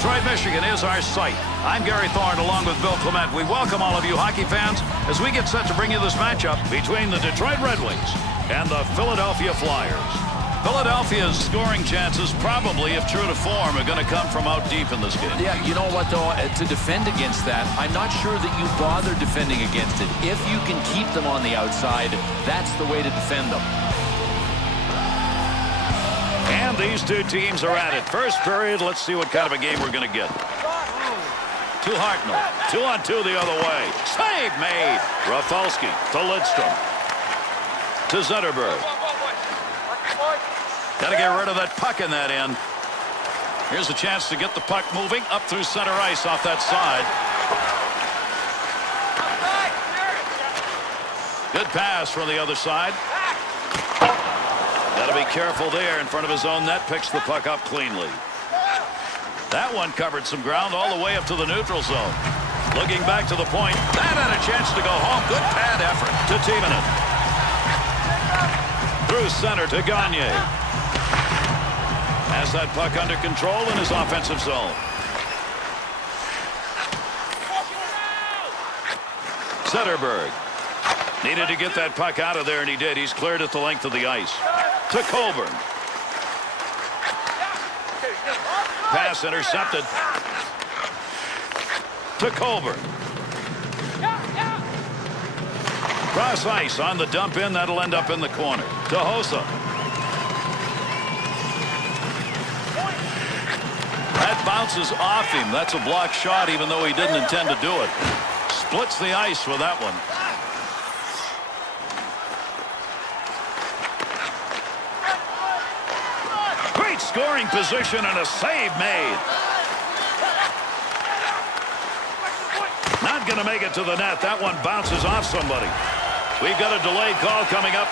Detroit, Michigan is our site. I'm Gary Thorne along with Bill Clement. We welcome all of you hockey fans as we get set to bring you this matchup between the Detroit Red Wings and the Philadelphia Flyers. Philadelphia's scoring chances, probably, if true to form, are going to come from out deep in this game. Yeah, you know what, though? To defend against that, I'm not sure that you bother defending against it. If you can keep them on the outside, that's the way to defend them. And these two teams are at it. First period, let's see what kind of a game we're going to get. To Hartnell. 2-on-2 the other way. Save made. Rafalski to Lidstrom. To Zetterberg. Got to get rid of that puck in that end. Here's a chance to get the puck moving up through center ice off that side. Good pass from the other side. Got to be careful there in front of his own net. Picks the puck up cleanly. That one covered some ground all the way up to the neutral zone. Looking back to the point. That had a chance to go home. Good pad effort to Timonen. Through center to Gagne. Has that puck under control in his offensive zone. Zetterberg. Needed to get that puck out of there, and he did. He's cleared at the length of the ice. To Colburn. Pass intercepted. To Colburn. Cross ice on the dump in. That'll end up in the corner. To Hossa. That bounces off him. That's a blocked shot, even though he didn't intend to do it. Splits the ice with that one. Scoring position and a save made. Not going to make it to the net. That one bounces off somebody. We've got a delayed call coming up.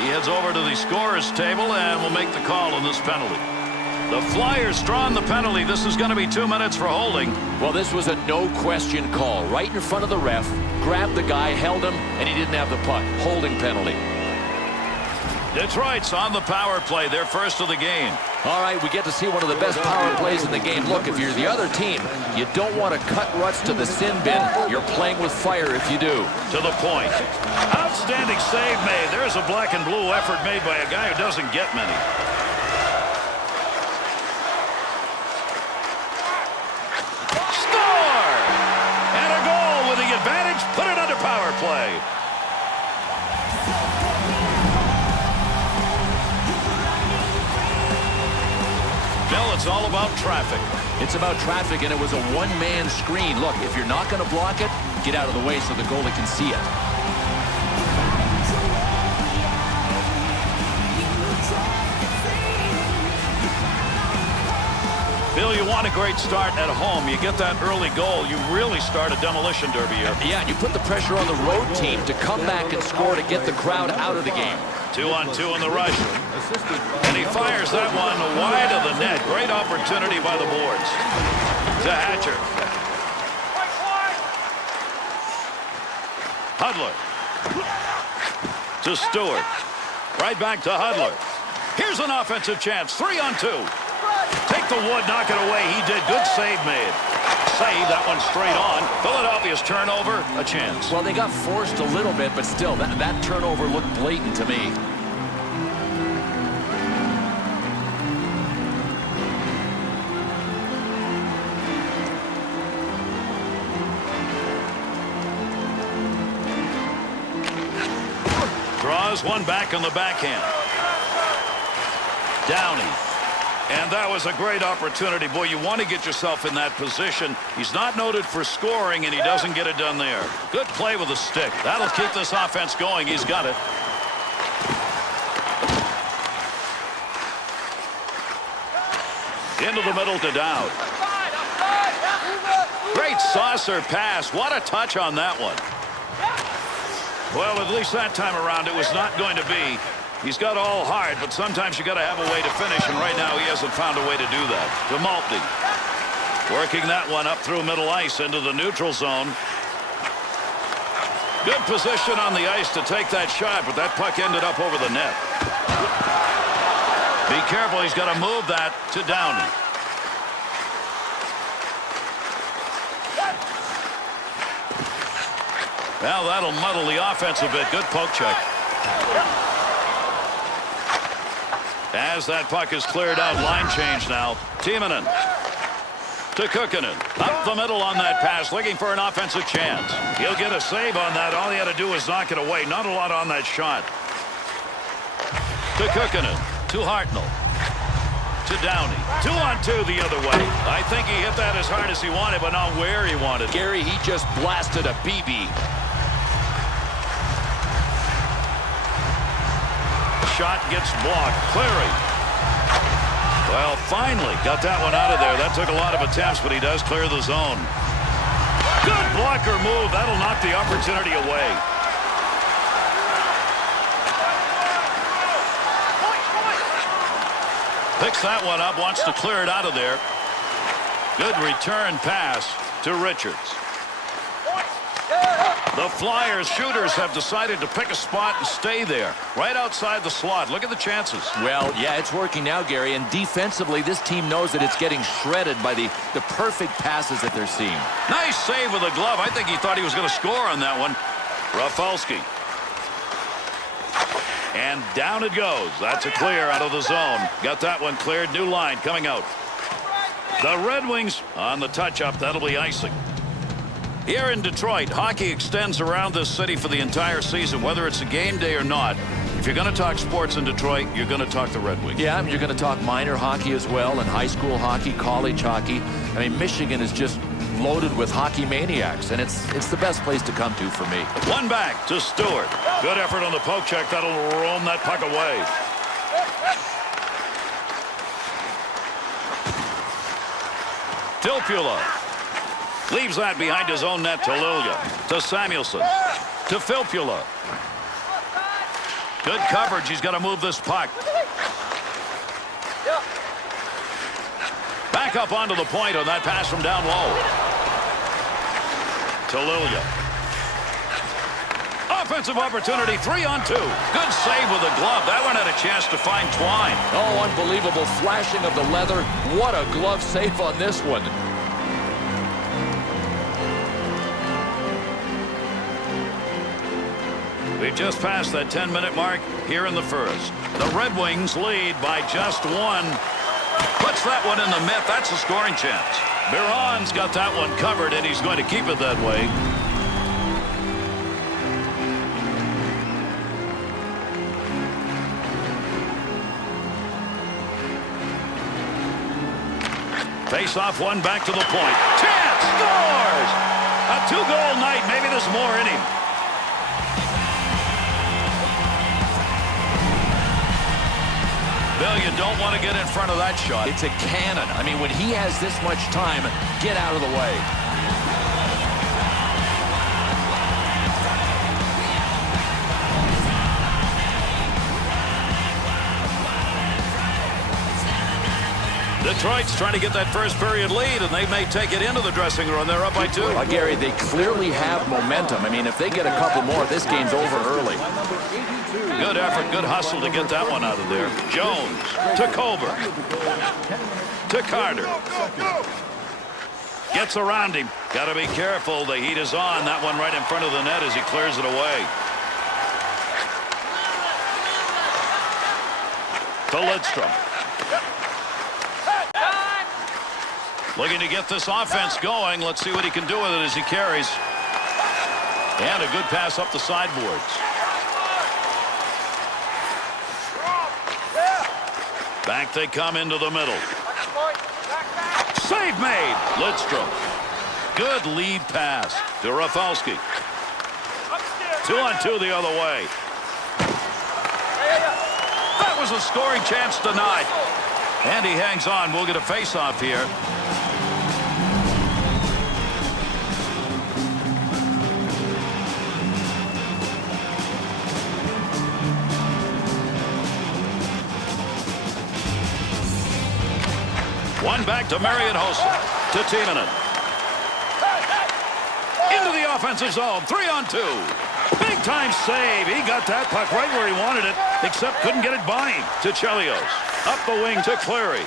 He heads over to the scorer's table and will make the call on this penalty. The Flyers draw the penalty. This is going to be 2 minutes for holding. Well, this was a no-question call. Right in front of the ref. Grabbed the guy, held him, and he didn't have the puck. Holding penalty. Detroit's on the power play. They're first of the game. All right, we get to see one of the best power plays in the game. Look, if you're the other team, you don't want to cut ruts to the sin bin. You're playing with fire if you do. To the point. Outstanding save made. There's a black and blue effort made by a guy who doesn't get many. Score! And a goal with the advantage. Put it under power play. It's all about traffic. It's about traffic, and it was a one-man screen. Look, if you're not going to block it, get out of the way so the goalie can see it. Bill, you want a great start at home. You get that early goal, you really start a demolition derby here. Yeah, and you put the pressure on the road team to come back and score to get the crowd out of the game. 2-on-2 in the rush. And he fires that one wide of the net. Great opportunity by the boards. To Hatcher. Hudler. To Stewart. Right back to Hudler. Here's an offensive chance. 3-on-2. Take the wood, knock it away. He did. Good save made. Save that one straight on. Philadelphia's turnover, a chance. Well, they got forced a little bit, but still, that turnover looked blatant to me. Draws one back on the backhand. Downey. And that was a great opportunity. Boy, you want to get yourself in that position. He's not noted for scoring, and he doesn't get it done there. Good play with the stick. That'll keep this offense going. He's got it. Into the middle to Dowd. Great saucer pass. What a touch on that one. Well, at least that time around, it was not going to be. He's got all heart, but sometimes you got to have a way to finish, and right now he hasn't found a way to do that. To Maltby. Working that one up through middle ice into the neutral zone. Good position on the ice to take that shot, but that puck ended up over the net. Be careful, he's got to move that to Downey. Well, that'll muddle the offense a bit. Good poke check. As that puck is cleared out, line change now. Timonen to Kukkinen. Up the middle on that pass, looking for an offensive chance. He'll get a save on that. All he had to do was knock it away. Not a lot on that shot. To Kukkinen. To Hartnell. To Downey. 2-on-2 the other way. I think he hit that as hard as he wanted, but not where he wanted. Gary, he just blasted a BB. Shot gets blocked. Cleary. Well, finally got that one out of there. That took a lot of attempts, but he does clear the zone. Good blocker move. That'll knock the opportunity away. Picks that one up, wants to clear it out of there. Good return pass to Richards. The Flyers shooters have decided to pick a spot and stay there, right outside the slot. Look at the chances. Well, yeah, it's working now, Gary, and defensively, this team knows that it's getting shredded by the perfect passes that they're seeing. Nice save with a glove. I think he thought he was going to score on that one. Rafalski. And down it goes. That's a clear out of the zone. Got that one cleared. New line coming out. The Red Wings on the touch-up. That'll be icing. Here in Detroit, hockey extends around this city for the entire season, whether it's a game day or not. If you're going to talk sports in Detroit, you're going to talk the Red Wings. Yeah, you're going to talk minor hockey as well, and high school hockey, college hockey. I mean, Michigan is just loaded with hockey maniacs, and it's the best place to come to for me. One back to Stewart. Good effort on the poke check. That'll roam that puck away. Filppula. Leaves that behind his own net to Liljegren. To Samuelsson. To Filppula. Good coverage. He's got to move this puck. Back up onto the point on that pass from down low. To Liljegren. Offensive opportunity, 3-on-2. Good save with a glove. That one had a chance to find Twine. Oh, unbelievable flashing of the leather. What a glove save on this one. We've just passed that 10-minute mark here in the first. The Red Wings lead by just one. Puts that one in the net. That's a scoring chance. Biron's got that one covered, and he's going to keep it that way. Face off one back to the point. Chance scores! A two-goal night. Maybe there's more in him. Bill, you don't want to get in front of that shot. It's a cannon. I mean, when he has this much time, get out of the way. Detroit's trying to get that first period lead, and they may take it into the dressing room. They're up by 2. Gary, they clearly have momentum. I mean, if they get a couple more, this game's over early. Good effort, good hustle to get that one out of there. Jones to Colbert. To Carter. Gets around him. Got to be careful. The heat is on. That one right in front of the net as he clears it away. To Lidstrom. Looking to get this offense going. Let's see what he can do with it as he carries. And a good pass up the sideboards. Back they come into the middle. Save made. Lidstrom. Good lead pass to Rafalski. 2-on-2 the other way. That was a scoring chance denied. And he hangs on. We'll get a face-off here. One back to Marion Hossa. To Timonen. Into the offensive zone. 3-on-2. Big time save. He got that puck right where he wanted it, except couldn't get it by him. To Chelios. Up the wing to Cleary.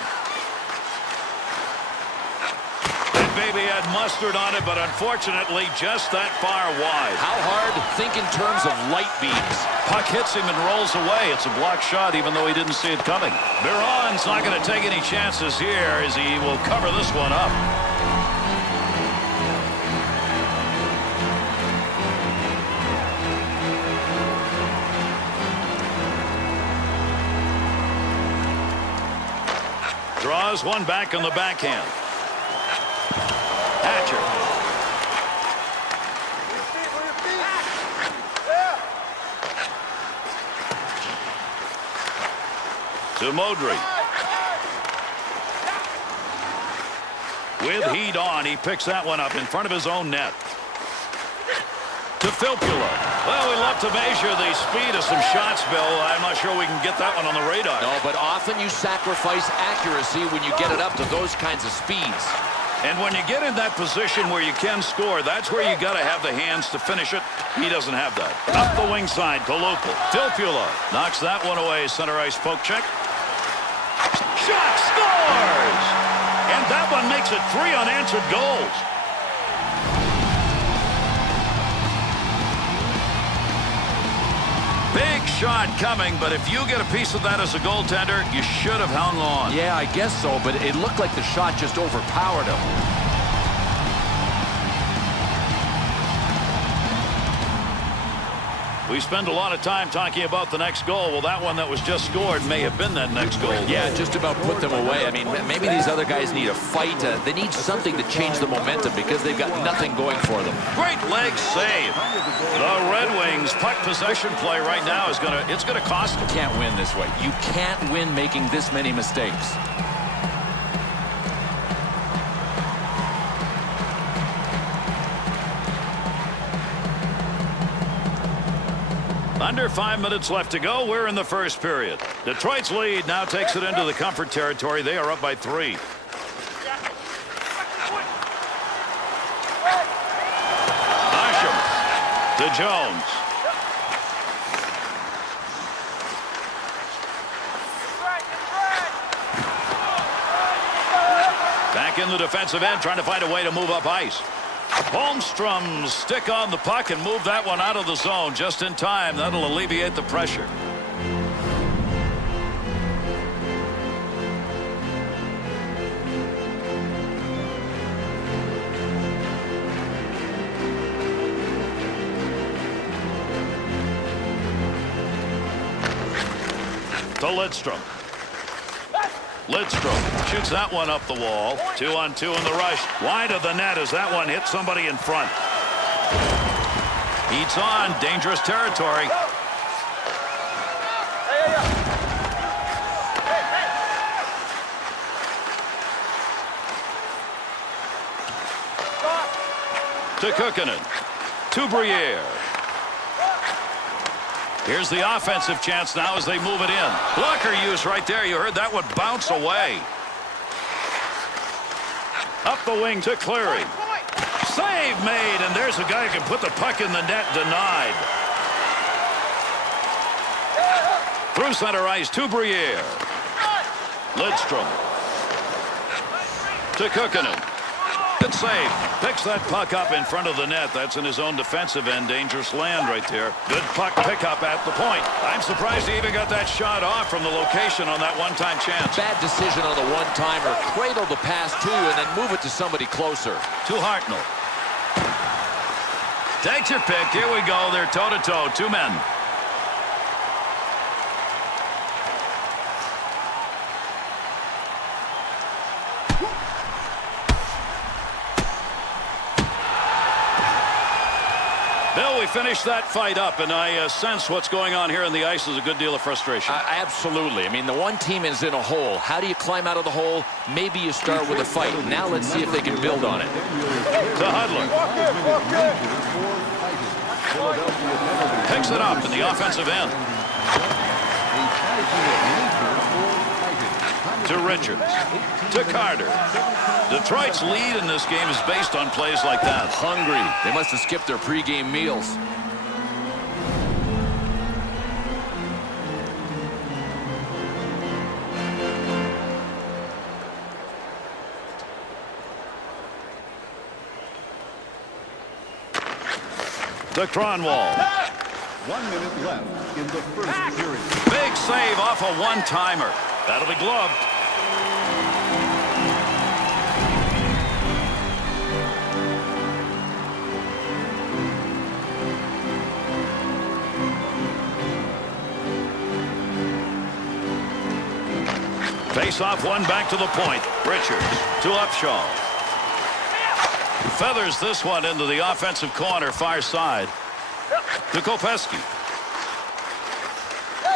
That baby had mustard on it, but unfortunately just that far wide. How hard? Think in terms of light beams. Puck hits him and rolls away. It's a blocked shot, even though he didn't see it coming. Biron's not going to take any chances here as he will cover this one up. Draws one back on the backhand. Hatcher. To Modry. With heat on, he picks that one up in front of his own net. To Filppula. Well, we love to measure the speed of some shots, Bill. I'm not sure we can get that one on the radar. No, but often you sacrifice accuracy when you get it up to those kinds of speeds. And when you get in that position where you can score, that's where you got to have the hands to finish it. He doesn't have that. Up the wing side, Kolokil. Filppula knocks that one away. Center ice poke check. Shot scores! And that one makes it 3 unanswered goals. Big shot coming, but if you get a piece of that as a goaltender, you should have hung on. Yeah, I guess so, but it looked like the shot just overpowered him. We spend a lot of time talking about the next goal. Well, that one that was just scored may have been that next goal. Yeah, just about put them away. I mean, maybe these other guys need a fight. They need something to change the momentum because they've got nothing going for them. Great leg save. The Red Wings puck possession play right now is it's gonna cost them. You can't win this way. You can't win making this many mistakes. Under 5 minutes left to go. We're in the first period. Detroit's lead now takes it into the comfort territory. They are up by 3. Basham to Jones. Back in the defensive end, trying to find a way to move up ice. Holmstrom stick on the puck and move that one out of the zone just in time. That'll alleviate the pressure. To Lidstrom. Lidstrom shoots that one up the wall. 2-on-2 in the rush. Wide of the net as that one hits somebody in front. Heats on. Dangerous territory. To Kukkinen. To Briere. Here's the offensive chance now as they move it in. Blocker use right there. You heard that one bounce away. Up the wing to Cleary. Save made, and there's a guy who can put the puck in the net. Denied. Through center ice to Briere. Lidstrom. To Kukkinen. Good save. Picks that puck up in front of the net. That's in his own defensive end. Dangerous land right there. Good puck pickup at the point. I'm surprised he even got that shot off from the location on that one-time chance. Bad decision on the one-timer. Cradle the pass to and then move it to somebody closer. To Hartnell. Takes your pick. Here we go. They're toe-to-toe. Two men. Bill, we finished that fight up, and I sense what's going on here on the ice is a good deal of frustration. Absolutely. I mean, the one team is in a hole. How do you climb out of the hole? Maybe you start with a fight. Now let's see if they can build on it. To Hudler. Picks it up in the offensive end. To Richards. To Carter. Detroit's lead in this game is based on plays like that. Hungry. They must have skipped their pregame meals. To Cronwall. 1 minute left in the first period. Big save off a one-timer. That'll be gloved. Face off one back to the point. Richards to Upshaw. Feathers this one into the offensive corner far side. To Kopecky.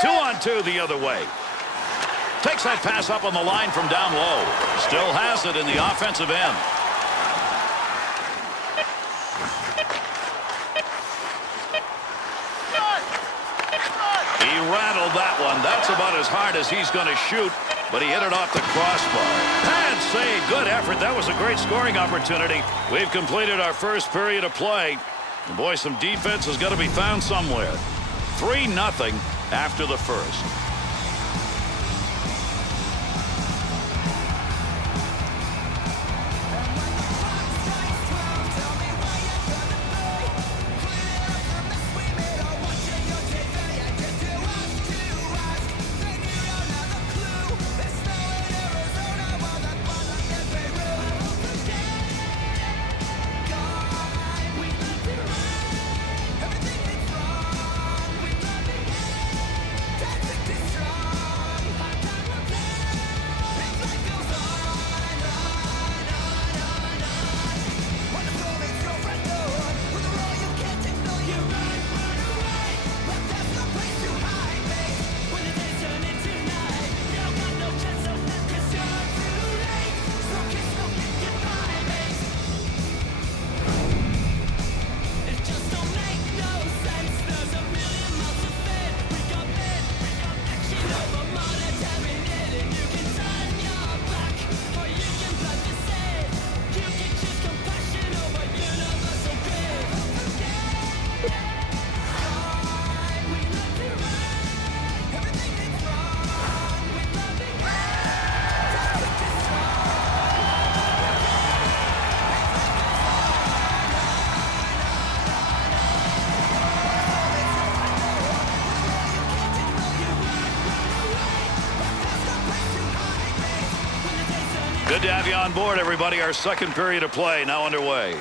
2-on-2 the other way. Takes that pass up on the line from down low. Still has it in the offensive end. He rattled that one. That's about as hard as he's going to shoot, but he hit it off the crossbar. Pad save. Good effort. That was a great scoring opportunity. We've completed our first period of play. And boy, some defense has got to be found somewhere. 3-0 after the first. Good to have you on board, everybody. Our second period of play now underway.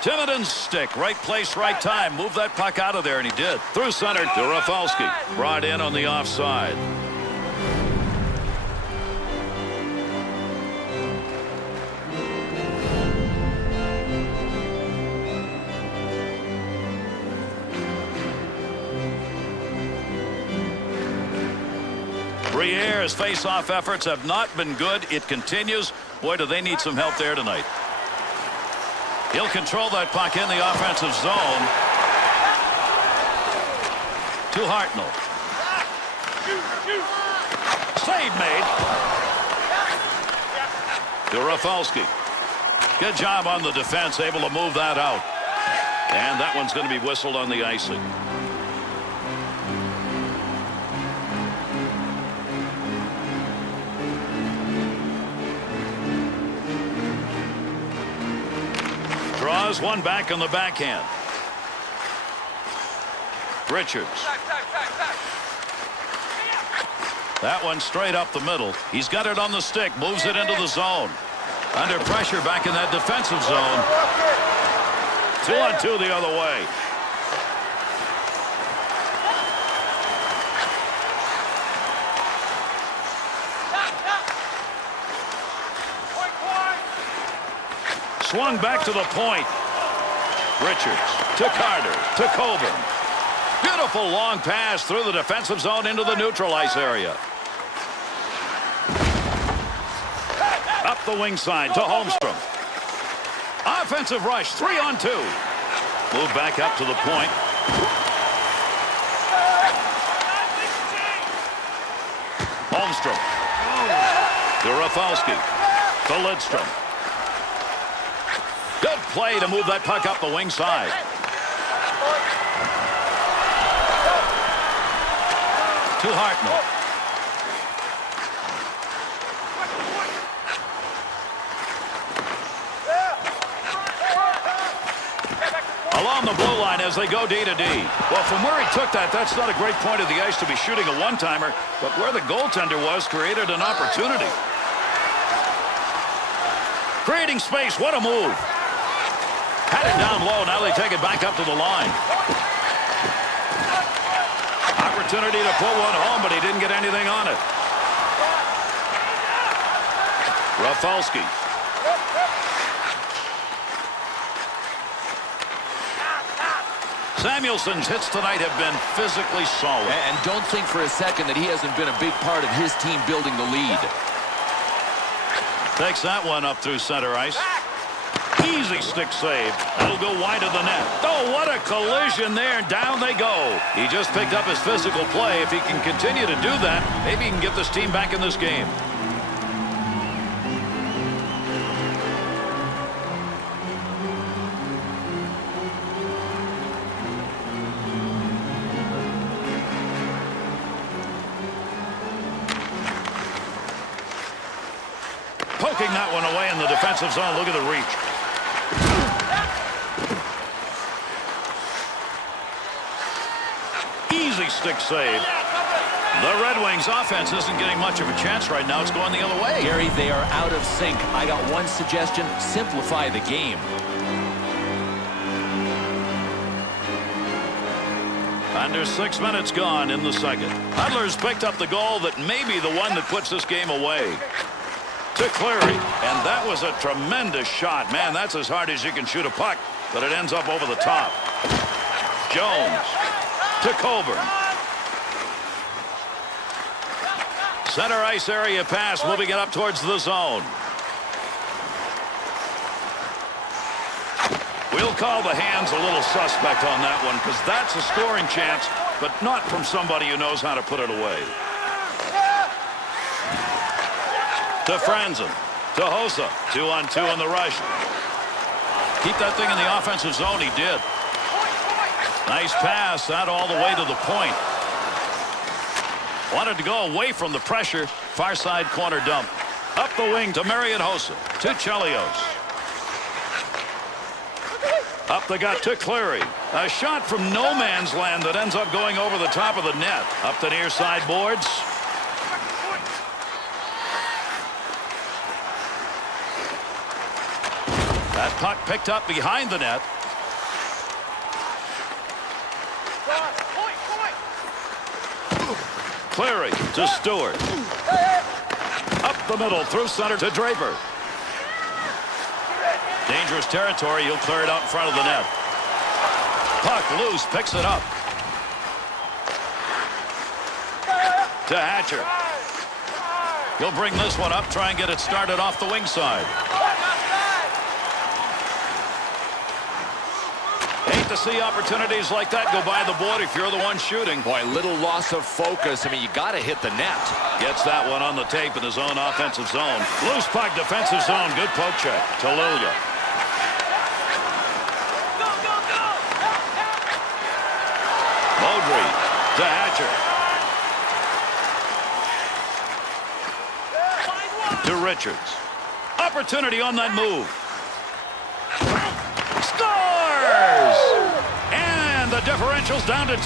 Timoden's stick, right place, right time. Move that puck out of there, and he did. Through center to Rafalski. Brought in on the offside. Briere's face-off efforts have not been good. It continues. Boy, do they need some help there tonight. He'll control that puck in the offensive zone. To Hartnell. Save made. To Rafalski. Good job on the defense, able to move that out. And that one's going to be whistled on the icing. Draws one back on the backhand. Richards. That one straight up the middle. He's got it on the stick, moves it into the zone. Under pressure back in that defensive zone. 2-on-2 the other way. Swung back to the point. Richards to Carter to Coburn. Beautiful long pass through the defensive zone into the neutral ice area. Up the wing side to Holmstrom. Offensive rush, 3-on-2. Move back up to the point. Holmstrom. To Rafalski. To Lidstrom. Good play to move that puck up the wing side. To Hartnell. Along the blue line as they go D to D. Well, from where he took that, that's not a great point of the ice to be shooting a one-timer, but where the goaltender was created an opportunity. Creating space, what a move. Had it down low, now they take it back up to the line. Opportunity to put one home, but he didn't get anything on it. Rafalski. Samuelson's hits tonight have been physically solid. And don't think for a second that he hasn't been a big part of his team building the lead. Takes that one up through center ice. Easy stick save. That'll go wide of the net. Oh, what a collision there. Down they go. He just picked up his physical play. If he can continue to do that, maybe he can get this team back in this game. Poking that one away in the defensive zone. Look at the reach. Easy stick save. The Red Wings offense isn't getting much of a chance right now. It's going the other way. Gary, they are out of sync. I got one suggestion. Simplify the game. Under 6 minutes gone in the second. Hudler's picked up the goal that may be the one that puts this game away. To Cleary, and that was a tremendous shot. Man, that's as hard as you can shoot a puck, but it ends up over the top. Jones to Coburn. Center ice area pass, moving it up towards the zone. We'll call the hands a little suspect on that one, because that's a scoring chance, but not from somebody who knows how to put it away. To Franzen. To Hossa. 2-on-2 in the rush. Keep that thing in the offensive zone. He did. Nice pass. That all the way to the point. Wanted to go away from the pressure. Far side corner dump. Up the wing to Marian Hossa. To Chelios. Up the gut to Cleary. A shot from no man's land that ends up going over the top of the net. Up the near side boards. That puck picked up behind the net. Cleary to Stewart. Up the middle through center to Draper. Dangerous territory. He'll clear it out in front of the net. Puck loose. Picks it up. To Hatcher. He'll bring this one up, try and get it started off the wing side. Hate to see opportunities like that go by the board if you're the one shooting. Boy, little loss of focus. I mean, you got to hit the net. Gets that one on the tape in his own offensive zone. Loose puck, defensive zone. Good poke check to Lilia. Baudry to Hatcher. To Richards. Opportunity on that move. Scores! And the differential's down to 2.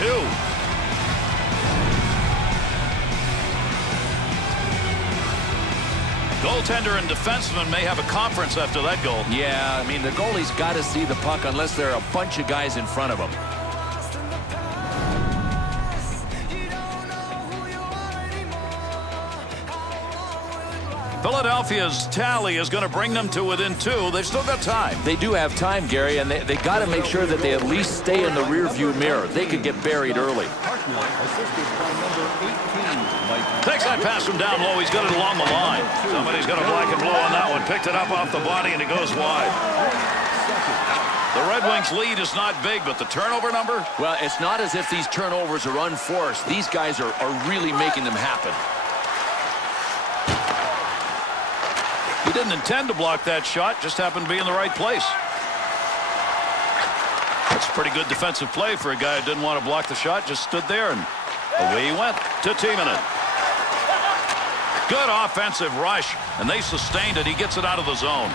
Goaltender and defenseman may have a conference after that goal. Yeah, I mean, the goalie's got to see the puck unless there are a bunch of guys in front of him. Philadelphia's tally is going to bring them to within 2. They've still got time. They do have time, Gary, and they got to make sure that they at least stay in the rearview mirror. They could get buried early. Hartnell assisted by number 18. Takes that pass from down low. He's got it along the line. Somebody's got a black and blue on that one. Picked it up off the body, and it goes wide. The Red Wings' lead is not big, but the turnover number? Well, it's not as if these turnovers are unforced. These guys are really making them happen. He didn't intend to block that shot, just happened to be in the right place. That's a pretty good defensive play for a guy who didn't want to block the shot, just stood there, and away he went to Timonen. Good offensive rush, and they sustained it. He gets it out of the zone.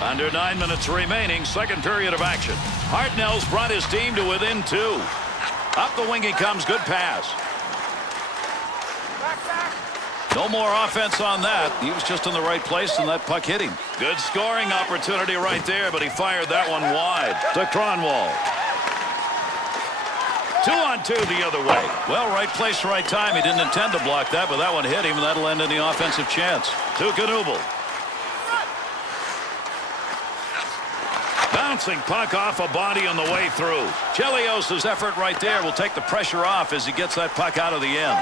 Under 9 minutes remaining, second period of action. Hartnell's brought his team to within 2. Up the wing he comes, good pass. No more offense on that. He was just in the right place, and that puck hit him. Good scoring opportunity right there, but he fired that one wide to Kronwall. 2-on-2 the other way. Well, right place, right time. He didn't intend to block that, but that one hit him, and that'll end in the offensive chance. To Knuble. Bouncing puck off a body on the way through. Chelios' effort right there will take the pressure off as he gets that puck out of the end.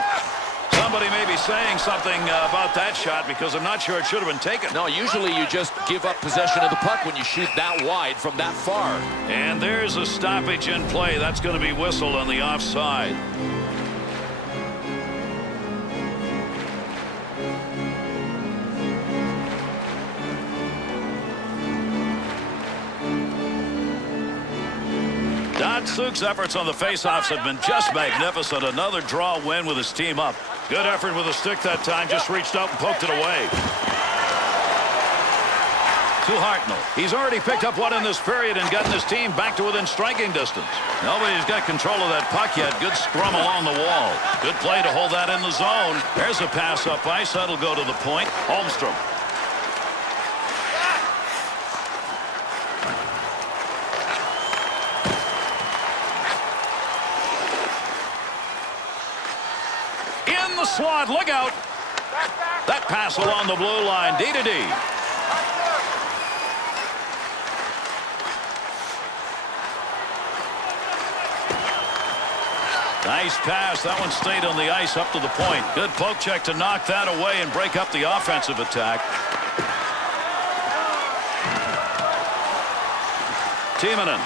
Somebody may be saying something about that shot because I'm not sure it should have been taken. No, usually you just give up possession of the puck when you shoot that wide from that far. And there's a stoppage in play. That's going to be whistled on the offside. Datsuk's efforts on the faceoffs have been just magnificent. Another draw win with his team up. Good effort with a stick that time. Just reached out and poked it away. To Hartnell. He's already picked up one in this period and gotten his team back to within striking distance. Nobody's got control of that puck yet. Good scrum along the wall. Good play to hold that in the zone. There's a pass up ice. That'll go to the point. Holmstrom. Slot, look out. That pass along the blue line, D to D. Nice pass. That one stayed on the ice up to the point. Good poke check to knock that away and break up the offensive attack. Timonen.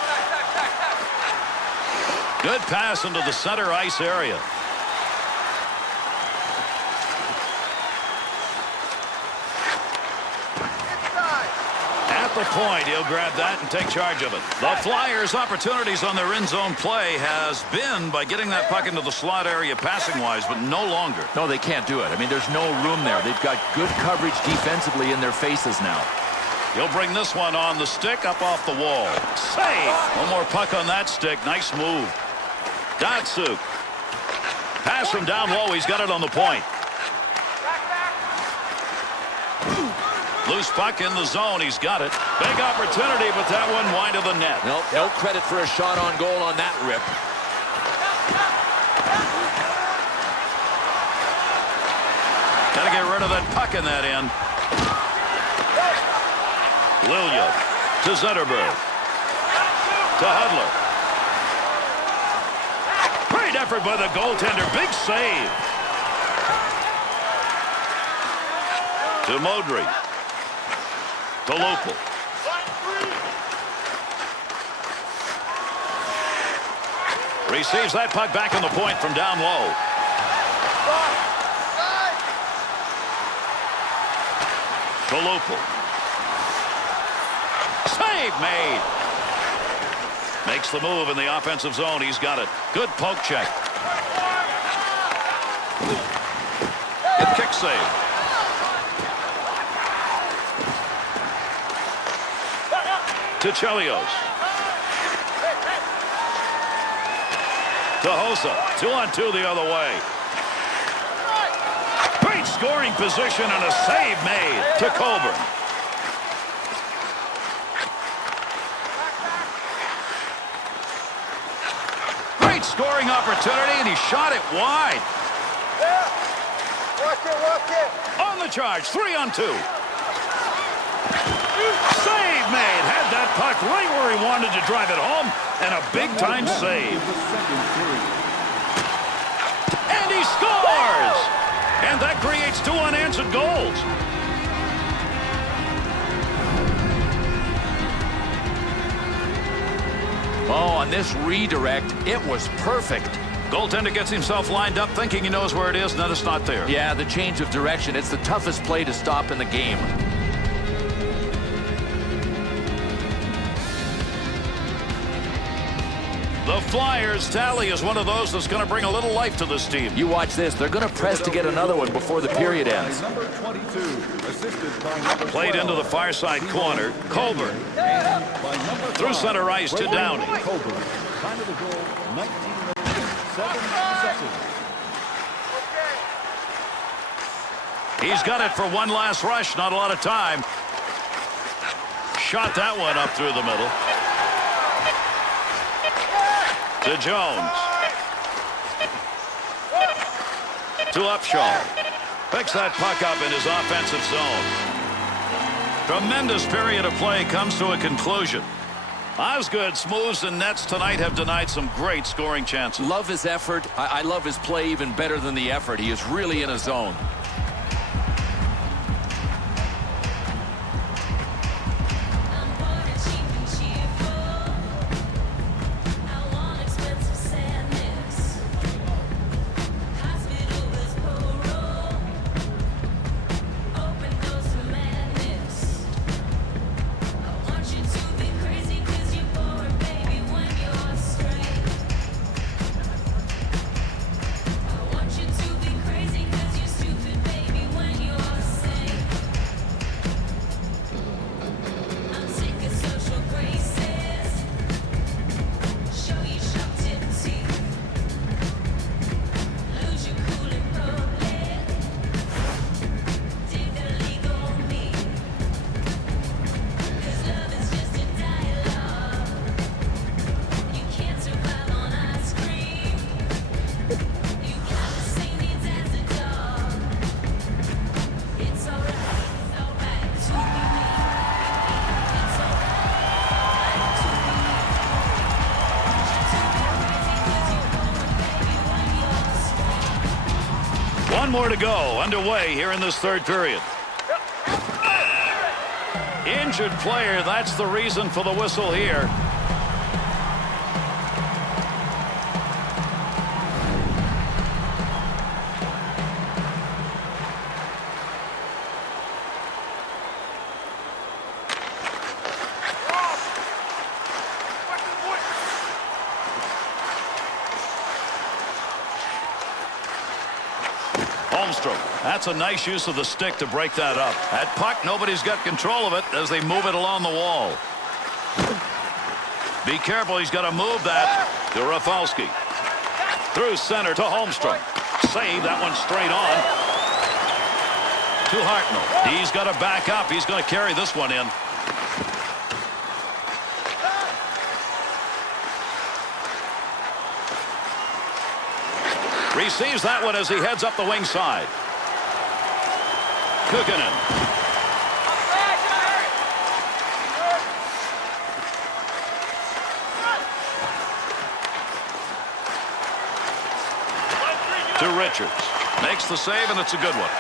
Good pass into the center ice area. The point. He'll grab that and take charge of it. The Flyers' opportunities on their end zone play has been by getting that puck into the slot area passing-wise, but no longer. No, they can't do it. I mean, there's no room there. They've got good coverage defensively in their faces now. He'll bring this one on the stick up off the wall. Save! One more puck on that stick. Nice move. Datsuk. Pass from down low. He's got it on the point. Loose puck in the zone. He's got it. Big opportunity, but that one wide of the net. Nope, no credit for a shot on goal on that rip. Got to get rid of that puck in that end. Lilia to Zetterberg. To Hudler. Great effort by the goaltender. Big save. To Modry. To Lopel. Receives that puck back on the point from down low. To Lopel. Save made. Makes the move in the offensive zone. He's got it. Good poke check. Good kick save. To Chelios. To Hossa. 2-on-2 the other way. Great scoring position and a save made to Coburn. Great scoring opportunity, and he shot it wide. Watch it. On the charge, 3-on-2. Save made. Had that puck right where he wanted to drive it home, and a big-time save. And he scores! And that creates 2 unanswered goals. Oh, on this redirect, it was perfect. Goaltender gets himself lined up thinking he knows where it is, and then it's not there. Yeah, the change of direction. It's the toughest play to stop in the game. The Flyers' tally is one of those that's going to bring a little life to this team. You watch this. They're going to press to get another one before the period ends. Number 22, assisted by number Played 12. into the far side corner. Coburn By number through 5, center ice to Downey. Coburn. Time of the goal, 19 minutes, 7 seconds. He's got it for one last rush. Not a lot of time. Shot that one up through the middle. To Jones. To Upshaw. Picks that puck up in his offensive zone. Tremendous period of play comes to a conclusion. Osgood's moves and nets tonight have denied some great scoring chances. Love his effort. I love his play even better than the effort. He is really in his zone. One more to go, underway here in this third period. Injured player, that's the reason for the whistle here. That's a nice use of the stick to break that up. That puck, nobody's got control of it as they move it along the wall. Be careful, he's got to move that to Rafalski. Through center to Holmstrom. Save that one straight on. To Hartnell. He's got to back up. He's going to carry this one in. Receives that one as he heads up the wing side. Kukkonen. To Richards. Makes the save, and it's a good one.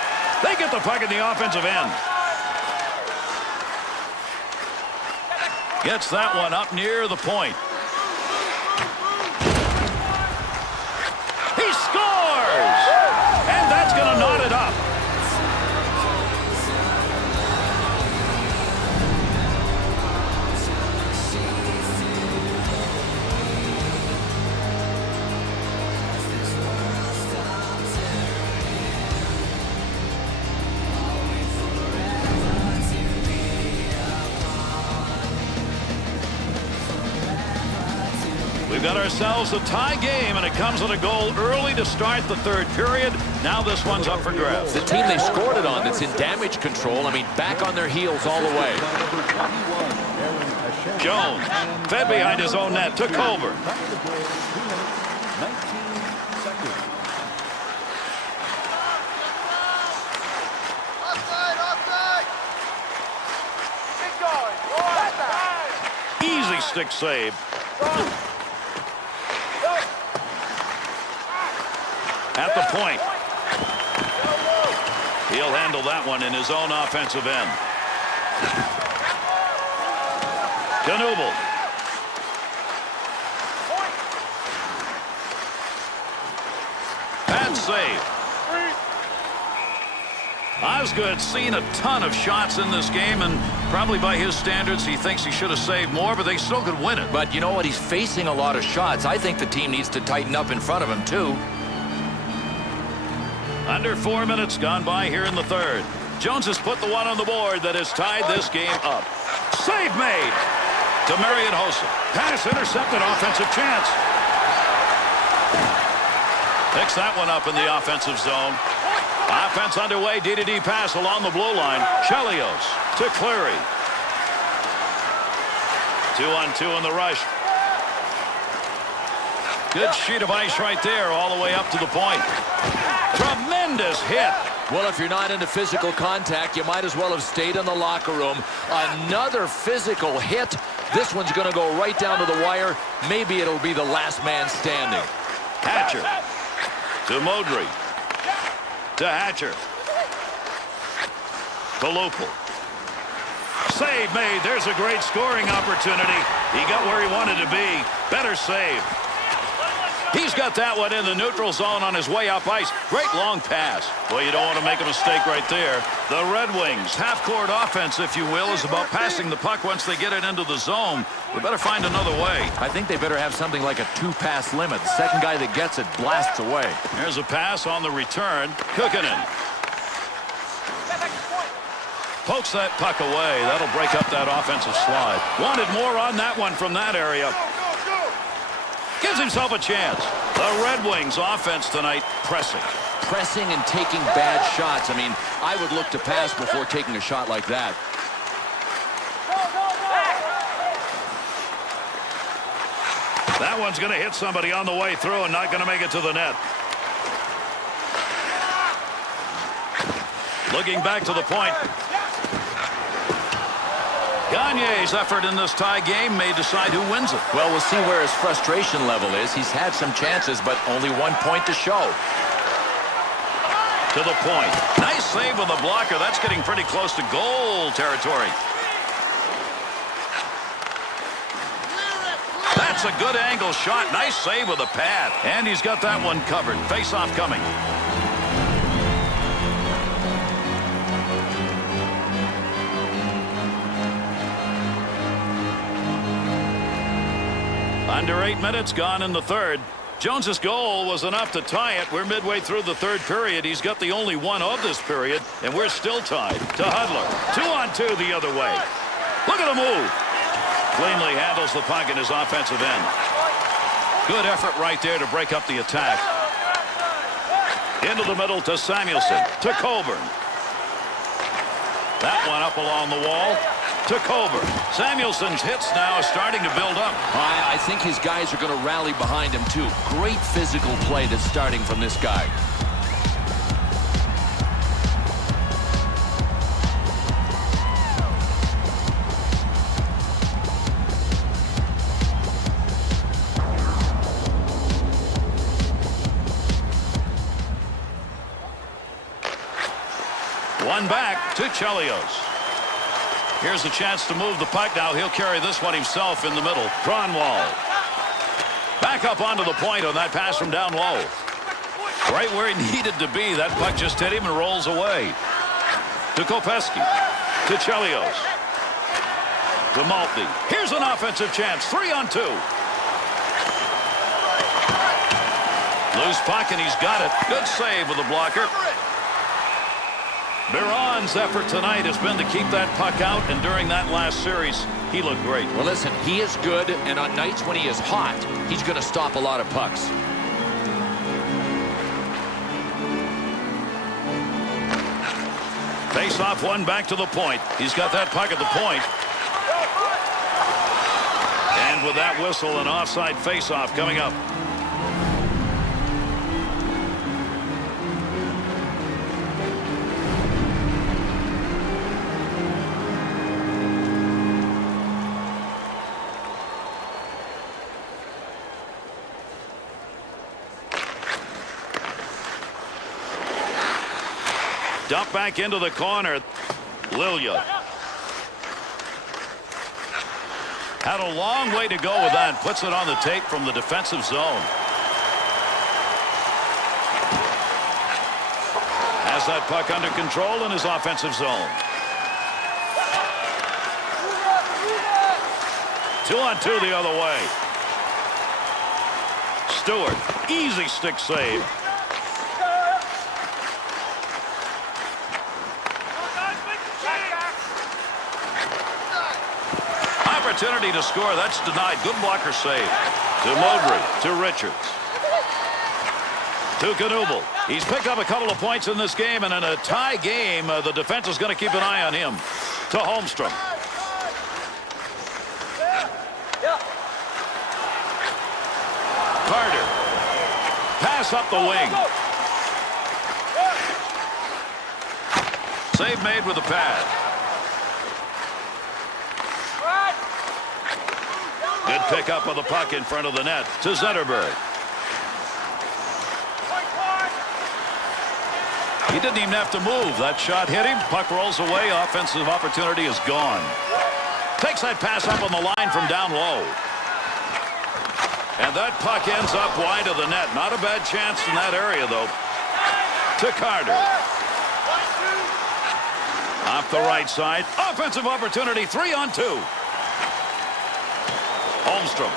They get the puck in the offensive end. Gets that one up near the point. He scores! And that's going to knot it up. We've got ourselves a tie game, and it comes with a goal early to start the third period. Now this one's up for grabs. The team they scored it on that's in damage control, I mean, back on their heels all the way. Jones fed behind his own net to Colbert. Easy stick save. At the point. He'll handle that one in his own offensive end. Knuble. And save. Osgood's seen a ton of shots in this game, and probably by his standards he thinks he should have saved more, but they still could win it. But you know what? He's facing a lot of shots. I think the team needs to tighten up in front of him, too. Under 4 minutes gone by here in the third. Jones has put the one on the board that has tied this game up. Save made to Marion Hossa. Pass intercepted, offensive chance. Picks that one up in the offensive zone. Offense underway, D-to-D pass along the blue line. Chelios to Cleary. 2-on-2 in the rush. Good sheet of ice right there all the way up to the point. Tremendous hit. Well, if you're not into physical contact, you might as well have stayed in the locker room. Another physical hit. This one's going to go right down to the wire. Maybe it'll be the last man standing. Hatcher to Modry. To Hatcher. Kolopel. Save made. There's a great scoring opportunity. He got where he wanted to be. Better save. He's got that one in the neutral zone on his way up ice. Great long pass. Well, you don't want to make a mistake right there. The Red Wings half-court offense, if you will, is about passing the puck once they get it into the zone. We better find another way. I think they better have something like a 2-pass limit. The second guy that gets it blasts away. There's a pass on the return. Kukkinen pokes that puck away. That'll break up that offensive slide. Wanted more on that one from that area. Gives himself a chance. The Red Wings offense tonight pressing. Pressing and taking bad shots. I mean, I would look to pass before taking a shot like that. That one's going to hit somebody on the way through and not going to make it to the net. Looking back to the point. Gagne's effort in this tie game may decide who wins it. Well, we'll see where his frustration level is. He's had some chances, but only 1 point to show. To the point. Nice save with a blocker. That's getting pretty close to goal territory. That's a good angle shot. Nice save with a pad. And he's got that one covered. Face-off coming. Under 8 minutes gone in the third. Jones's goal was enough to tie it. We're midway through the third period. He's got the only one of this period, and we're still tied. To Hudler. 2-on-2 the other way. Look at the move. Cleanly handles the puck in his offensive end. Good effort right there to break up the attack. Into the middle to Samuelson. To Colburn. That one up along the wall. To Colbert. Samuelson's hits now are starting to build up. I think his guys are going to rally behind him, too. Great physical play that's starting from this guy. One back to Chelios. Here's a chance to move the puck now. He'll carry this one himself in the middle. Cronwall. Back up onto the point on that pass from down low. Right where he needed to be. That puck just hit him and rolls away. To Kopecky. To Chelios. To Maltby. Here's an offensive chance. 3-on-2. Loose puck, and he's got it. Good save with the blocker. Biron's effort tonight has been to keep that puck out, and during that last series, he looked great. Well, listen, he is good, and on nights when he is hot, he's going to stop a lot of pucks. Face off one back to the point. He's got that puck at the point. And with that whistle, an offside face-off coming up. Dump back into the corner. Lilia. Had a long way to go with that. Puts it on the tape from the defensive zone. Has that puck under control in his offensive zone. 2-on-2 the other way. Stewart. Easy stick save. Opportunity to score. That's denied. Good blocker save. To Mowbray. To Richards. To Knuble. He's picked up a couple of points in this game, and in a tie game, the defense is going to keep an eye on him. To Holmstrom. Carter. Pass up the wing. Save made with the pad. Good pickup of the puck in front of the net to Zetterberg. He didn't even have to move. That shot hit him. Puck rolls away. Offensive opportunity is gone. Takes that pass up on the line from down low. And that puck ends up wide of the net. Not a bad chance in that area, though. To Carter. Off the right side. Offensive opportunity. 3-on-2. Holmstrom.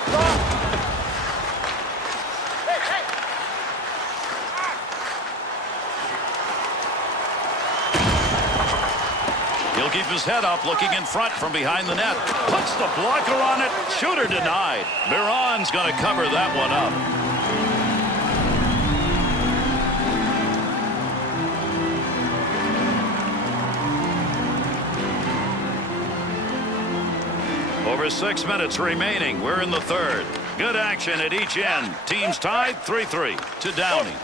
He'll keep his head up, looking in front from behind the net. Puts the blocker on it. Shooter denied. Biron's going to cover that one up. Over 6 minutes remaining. We're in the third. Good action at each end. Teams tied 3-3 to Downey.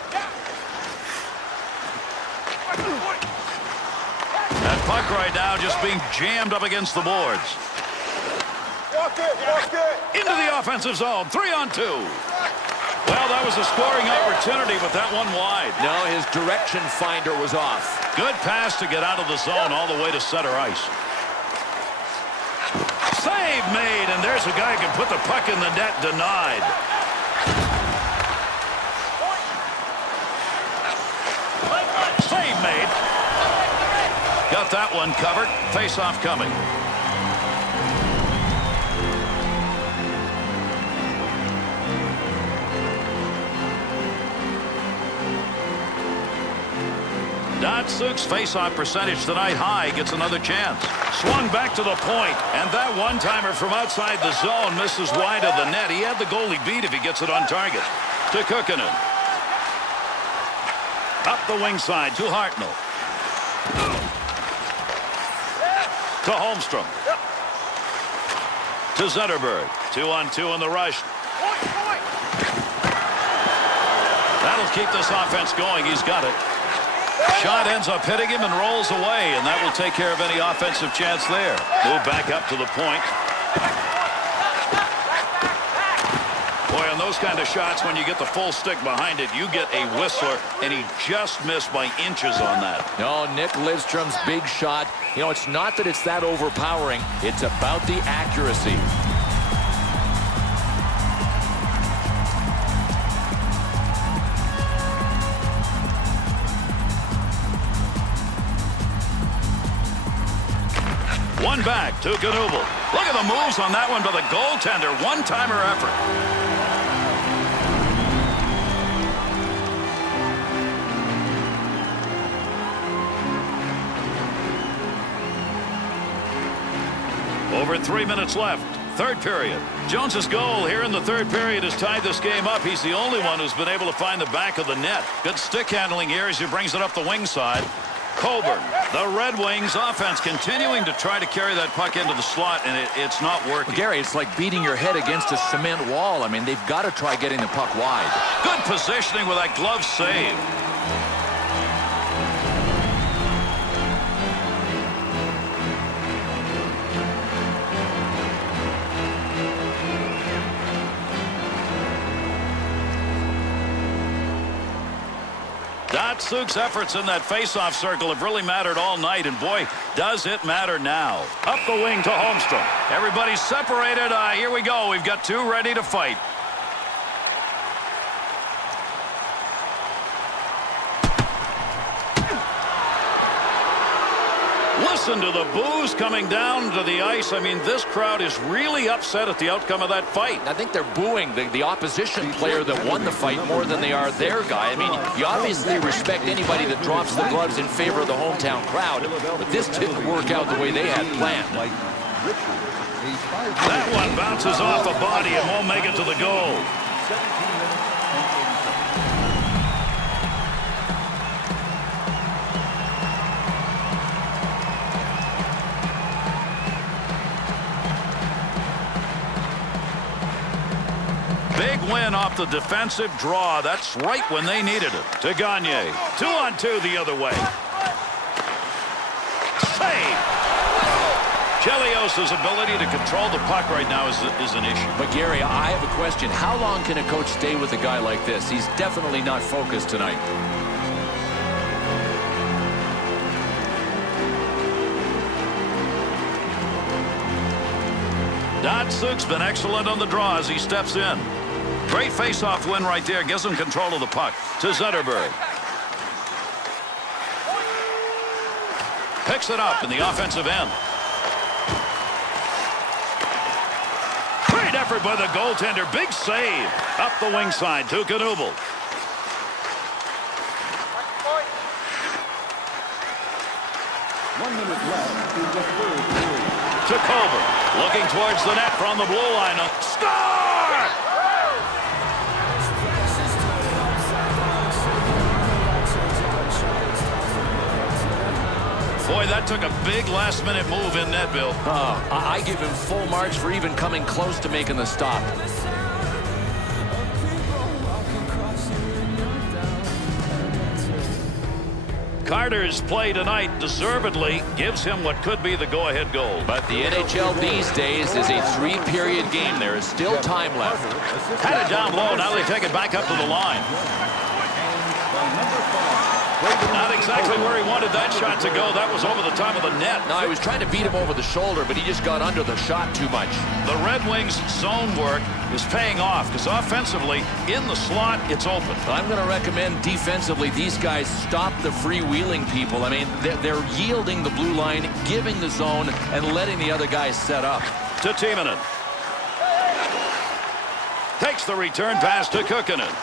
That puck right now just being jammed up against the boards. Into the offensive zone. 3-on-2. Well, that was a scoring opportunity, but that one wide. No, his direction finder was off. Good pass to get out of the zone all the way to center ice. Save made, and there's a guy who can put the puck in the net. Denied. Save made. Got that one covered. Face-off coming. Datsuk's face-off percentage tonight high. Gets another chance. Swung back to the point, and that one-timer from outside the zone misses wide of the net. He had the goalie beat if he gets it on target. To Kukkonen. Up the wing side to Hartnell. To Holmstrom. To Zetterberg. 2-on-2 in the rush. That'll keep this offense going. He's got it. Shot ends up hitting him and rolls away, and that will take care of any offensive chance there. Move back up to the point. Boy, on those kind of shots, when you get the full stick behind it, you get a whistler, and he just missed by inches on that. No, Nick Lidstrom's big shot. You know, it's not that it's that overpowering. It's about the accuracy. One back to Knuble. Look at the moves on that one by the goaltender. One-timer effort. Over 3 minutes left. Third period. Jones's goal here in the third period has tied this game up. He's the only one who's been able to find the back of the net. Good stick handling here as he brings it up the wing side. Coburn, the Red Wings offense continuing to try to carry that puck into the slot, and it's not working. Well, Gary, it's like beating your head against a cement wall. I mean, they've got to try getting the puck wide. Good positioning with that glove save. Datsuk's efforts in that face-off circle have really mattered all night, and boy, does it matter now. Up the wing to Holmstrom. Everybody's separated. Here we go. We've got two ready to fight. Listen to the boos coming down to the ice. I mean, this crowd is really upset at the outcome of that fight. I think they're booing the opposition player that won the fight more than they are their guy. I mean, you obviously respect anybody that drops the gloves in favor of the hometown crowd, but this didn't work out the way they had planned. That one bounces off a body and won't make it to the goal. 17 minutes and 30 seconds. Big win off the defensive draw. That's right when they needed it. To Gagne. 2-on-2 the other way. Save. Chelios's ability to control the puck right now is an issue. But, Gary, I have a question. How long can a coach stay with a guy like this? He's definitely not focused tonight. Datsuk's been excellent on the draw as he steps in. Great face-off win right there. Gives him control of the puck. To Zetterberg. Picks it up in the offensive end. Great effort by the goaltender. Big save. Up the wing side to Knuble. One minute left in the third period. To Coburn. Looking towards the net from the blue line. Score! Boy, that took a big last-minute move in net, Bill. I give him full marks for even coming close to making the stop. Carter's play tonight deservedly gives him what could be the go-ahead goal. But the NHL these days is a three-period game. There is still time left. Had it down low. Now they take it back up to the line. Not exactly where he wanted that shot to go. That was over the top of the net. No, I was trying to beat him over the shoulder, but he just got under the shot too much. The Red Wings' zone work is paying off because offensively, in the slot, it's open. I'm going to recommend defensively these guys stop the freewheeling people. I mean, they're yielding the blue line, giving the zone, and letting the other guys set up. To Timonen. Takes the return pass to Kukkonen.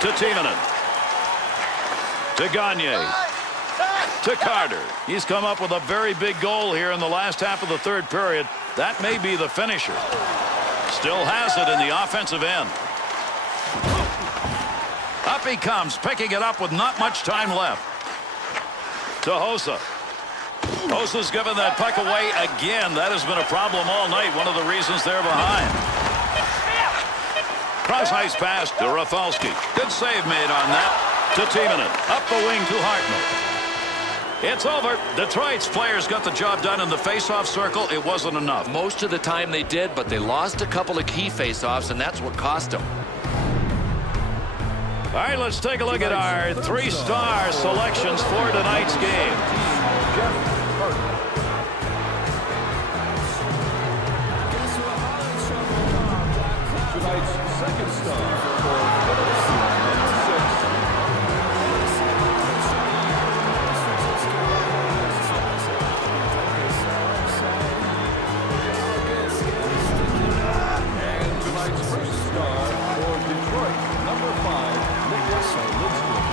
To Timonen. To Gagne. To Carter. He's come up with a very big goal here in the last half of the third period. That may be the finisher. Still has it in the offensive end. Up he comes, picking it up with not much time left. To Hossa. Hossa's given that puck away again. That has been a problem all night. One of the reasons they're behind. Cross-ice pass to Rafalski. Good save made on that. To Timonen. Up the wing to Hartnell. It's over. Detroit's players got the job done in the face-off circle. It wasn't enough. Most of the time they did, but they lost a couple of key face-offs, and that's what cost them. All right, let's take a look at our three-star selections for tonight's game. Tonight's second star for Philadelphia, number 6. And tonight's first star for Detroit, number 5, Nicholas Lidstrom.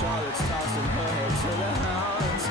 Charlotte's tossing her head to the hounds.